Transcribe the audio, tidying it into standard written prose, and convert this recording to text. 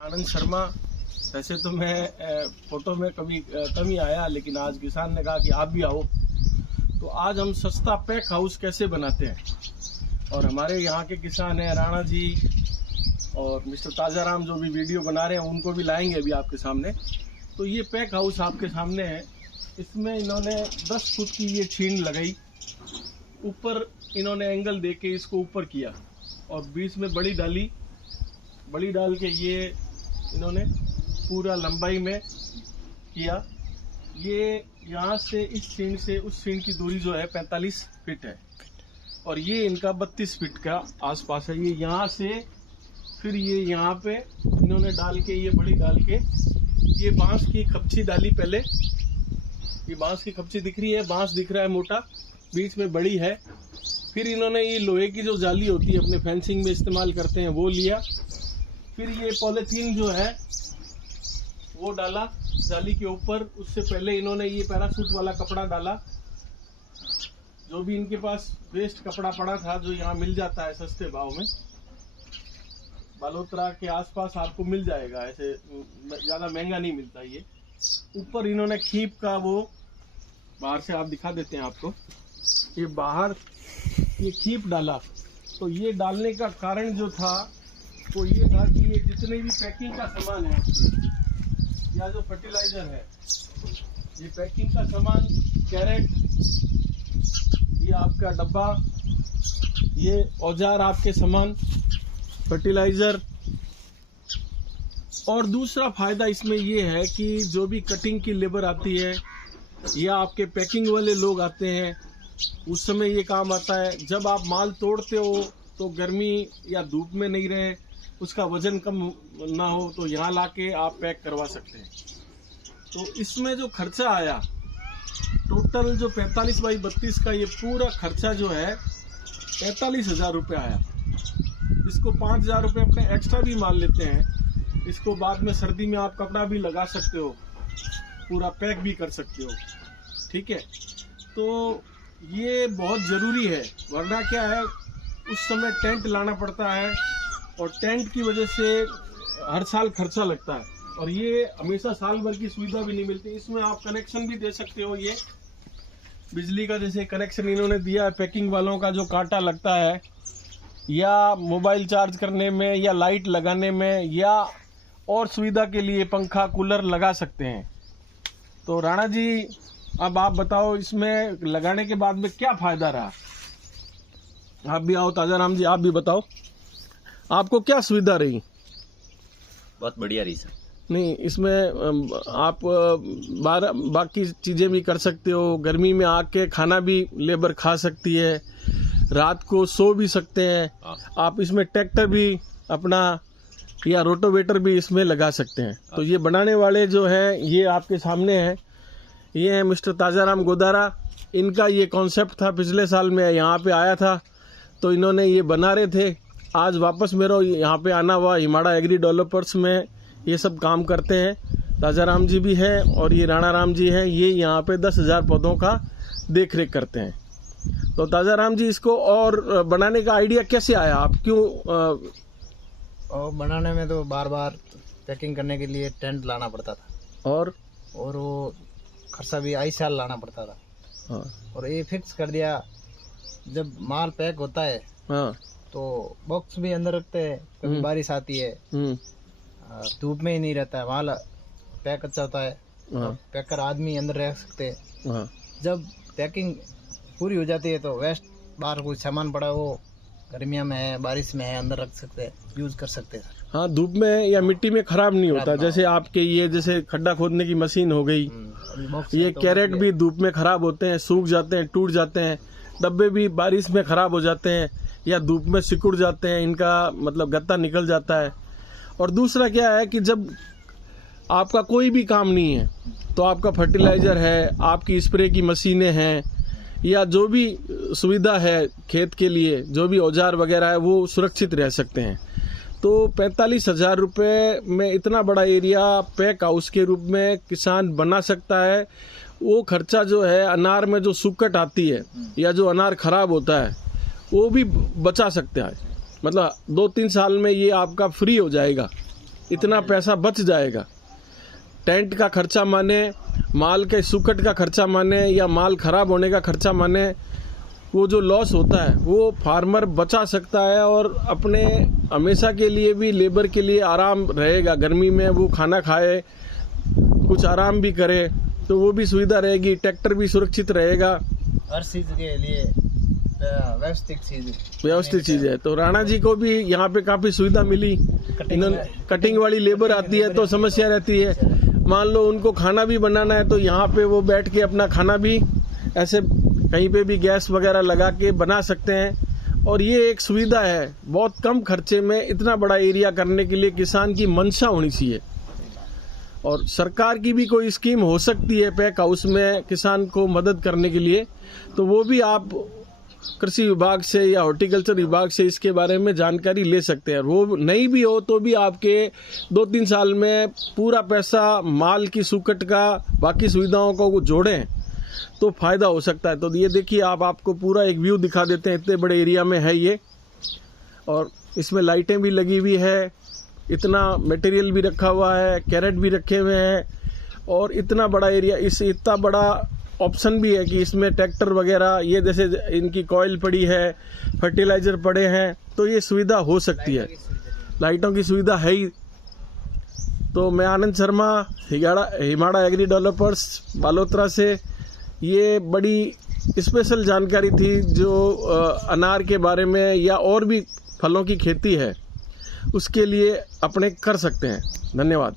आनंद शर्मा। वैसे तो मैं फोटो में कभी कम ही आया, लेकिन आज किसान ने कहा कि आप भी आओ। तो आज हम सस्ता पैक हाउस कैसे बनाते हैं, और हमारे यहाँ के किसान हैं राणा जी और मिस्टर ताजाराम जो भी वीडियो बना रहे हैं उनको भी लाएंगे अभी आपके सामने। तो ये पैक हाउस आपके सामने है। इसमें इन्होंने 10 फुट की ये छीन लगाई, ऊपर इन्होंने एंगल दे के इसको ऊपर किया और बीच में बड़ी डाल के ये इन्होंने पूरा लंबाई में किया। ये यहाँ से इस सीन से उस सीन की दूरी जो है 45 फीट है, और ये इनका 32 फीट का आसपास है। ये यहाँ से फिर ये यहाँ पे इन्होंने डाल के ये बड़ी डाल के ये बांस की खपची डाली। पहले ये बांस की खपची दिख रही है, बांस दिख रहा है मोटा, बीच में बड़ी है। फिर इन्होंने ये लोहे की जो जाली होती है अपने फेंसिंग में इस्तेमाल करते हैं वो लिया। फिर ये पॉलीथीन जो है वो डाला जाली के ऊपर। उससे पहले इन्होंने ये पैरासूट वाला कपड़ा डाला, जो भी इनके पास वेस्ट कपड़ा पड़ा था, जो यहाँ मिल जाता है सस्ते भाव में, बालोतरा के आसपास आपको मिल जाएगा, ऐसे ज्यादा महंगा नहीं मिलता। ये ऊपर इन्होंने खीप का वो बाहर से आप दिखा देते हैं आपको, ये बाहर ये खीप डाला। तो ये डालने का कारण जो था तो ये था कि ये जितने भी पैकिंग का सामान है आपके, या जो फर्टिलाइजर है, ये पैकिंग का सामान, कैरेट, ये आपका डब्बा, ये औजार आपके सामान, फर्टिलाइजर। और दूसरा फायदा इसमें ये है कि जो भी कटिंग की लेबर आती है या आपके पैकिंग वाले लोग आते हैं, उस समय ये काम आता है। जब आप माल तोड़ते हो तो गर्मी या धूप में नहीं रहे, उसका वजन कम ना हो, तो यहाँ लाके आप पैक करवा सकते हैं। तो इसमें जो खर्चा आया टोटल, जो 45 बाई 32 का ये पूरा खर्चा जो है 45,000 रुपये आया। इसको 5,000 रुपये अपने एक्स्ट्रा भी मान लेते हैं। इसको बाद में सर्दी में आप कपड़ा भी लगा सकते हो, पूरा पैक भी कर सकते हो, ठीक है। तो ये बहुत ज़रूरी है, वरना क्या है उस समय टेंट लाना पड़ता है, और टेंट की वजह से हर साल खर्चा लगता है, और ये हमेशा साल भर की सुविधा भी नहीं मिलती। इसमें आप कनेक्शन भी दे सकते हो, ये बिजली का जैसे कनेक्शन इन्होंने दिया है। पैकिंग वालों का जो कांटा लगता है, या मोबाइल चार्ज करने में, या लाइट लगाने में, या और सुविधा के लिए पंखा कूलर लगा सकते हैं। तो राणा जी अब आप बताओ, इसमें लगाने के बाद में क्या फायदा रहा? आप भी आओ, ताजाराम जी आप भी बताओ, आपको क्या सुविधा रही? बहुत बढ़िया रही सर। नहीं, इसमें आप बाकी चीज़ें भी कर सकते हो। गर्मी में आके खाना भी लेबर खा सकती है, रात को सो भी सकते हैं आप। इसमें ट्रैक्टर भी अपना या रोटोवेटर भी इसमें लगा सकते हैं। तो ये बनाने वाले जो हैं ये आपके सामने हैं, ये हैं मिस्टर ताजाराम गोदारा। इनका ये कॉन्सेप्ट था, पिछले साल में यहाँ पे आया था तो इन्होंने ये बना रहे थे। आज वापस मेरा यहाँ पे आना हुआ। हिमाड़ा एग्री डेवलपर्स में ये सब काम करते हैं। ताजाराम जी भी हैं और ये राणा राम जी हैं। ये यहाँ पे 10,000 पौधों का देख रेख करते हैं। तो ताजाराम जी, इसको और बनाने का आइडिया कैसे आया? आप क्यों और बनाने में तो बार बार पैकिंग करने के लिए टेंट लाना पड़ता था, और वो खर्चा भी आई साल लाना पड़ता था। हाँ। और ये फिक्स कर दिया, जब माल पैक होता है हाँ। तो बॉक्स भी अंदर रखते हैं। कभी बारिश आती है, धूप में ही नहीं रहता है माल, पैक अच्छा होता है। पैकर आदमी अंदर रह सकते हैं। जब पैकिंग पूरी हो जाती है तो वेस्ट बाहर कोई सामान पड़ा वो गर्मियों में है, बारिश में है, अंदर रख सकते हैं, यूज कर सकते हैं। हाँ, धूप में या मिट्टी में खराब नहीं होता। जैसे आपके ये जैसे खड्डा खोदने की मशीन हो गई, ये कैरेट भी धूप में खराब होते हैं, सूख जाते हैं, टूट जाते हैं। डब्बे भी बारिश में खराब हो जाते हैं या धूप में सिकुड़ जाते हैं, इनका मतलब गत्ता निकल जाता है। और दूसरा क्या है कि जब आपका कोई भी काम नहीं है तो आपका फर्टिलाइजर है, आपकी स्प्रे की मशीनें हैं, या जो भी सुविधा है खेत के लिए, जो भी औजार वगैरह है, वो सुरक्षित रह सकते हैं। तो 45,000 रुपये में इतना बड़ा एरिया पैक हाउस के रूप में किसान बना सकता है। वो खर्चा जो है अनार में जो सुक्कट आती है या जो अनार खराब होता है वो भी बचा सकता है। मतलब 2-3 साल में ये आपका फ्री हो जाएगा। इतना पैसा बच जाएगा। टेंट का खर्चा माने, माल के सुकट का खर्चा माने, या माल खराब होने का खर्चा माने, वो जो लॉस होता है वो फार्मर बचा सकता है और अपने हमेशा के लिए भी लेबर के लिए आराम रहेगा। गर्मी में वो खाना खाए, कुछ आराम भी करे, तो वो भी सुविधा रहेगी। ट्रैक्टर भी सुरक्षित रहेगा। हर चीज के लिए व्यवस्थित चीज है। तो राणा जी को भी यहाँ पे काफी सुविधा मिली। कटिंग वाली लेबर आती है तो समस्या रहती है। मान लो उनको खाना भी बनाना है तो यहाँ पे वो बैठ के अपना खाना भी ऐसे कहीं पे भी गैस वगैरह लगा के बना सकते हैं। और ये एक सुविधा है। बहुत कम खर्चे में इतना बड़ा एरिया करने के लिए किसान की मंशा होनी चाहिए। और सरकार की भी कोई स्कीम हो सकती है पैक हाउस में किसान को मदद करने के लिए, तो वो भी आप कृषि विभाग से या हॉर्टिकल्चर विभाग से इसके बारे में जानकारी ले सकते हैं। वो नहीं भी हो तो भी आपके 2-3 साल में पूरा पैसा माल की सुकट का, बाकी सुविधाओं को जोड़ें तो फायदा हो सकता है। तो ये देखिए, आपको पूरा एक व्यू दिखा देते हैं। इतने बड़े एरिया में है ये, और इसमें लाइटें भी लगी हुई है, इतना मटेरियल भी रखा हुआ है, कैरेट भी रखे हुए हैं, और इतना बड़ा एरिया, इतना बड़ा ऑप्शन भी है कि इसमें ट्रैक्टर वगैरह, ये जैसे इनकी कॉइल पड़ी है, फर्टिलाइजर पड़े हैं, तो ये सुविधा हो सकती है। लाइटों की सुविधा है ही। तो मैं आनंद शर्मा, हिमाड़ा एग्री डेवलपर्स बालोतरा से, ये बड़ी स्पेशल जानकारी थी जो अनार के बारे में या और भी फलों की खेती है उसके लिए अपने कर सकते हैं। धन्यवाद।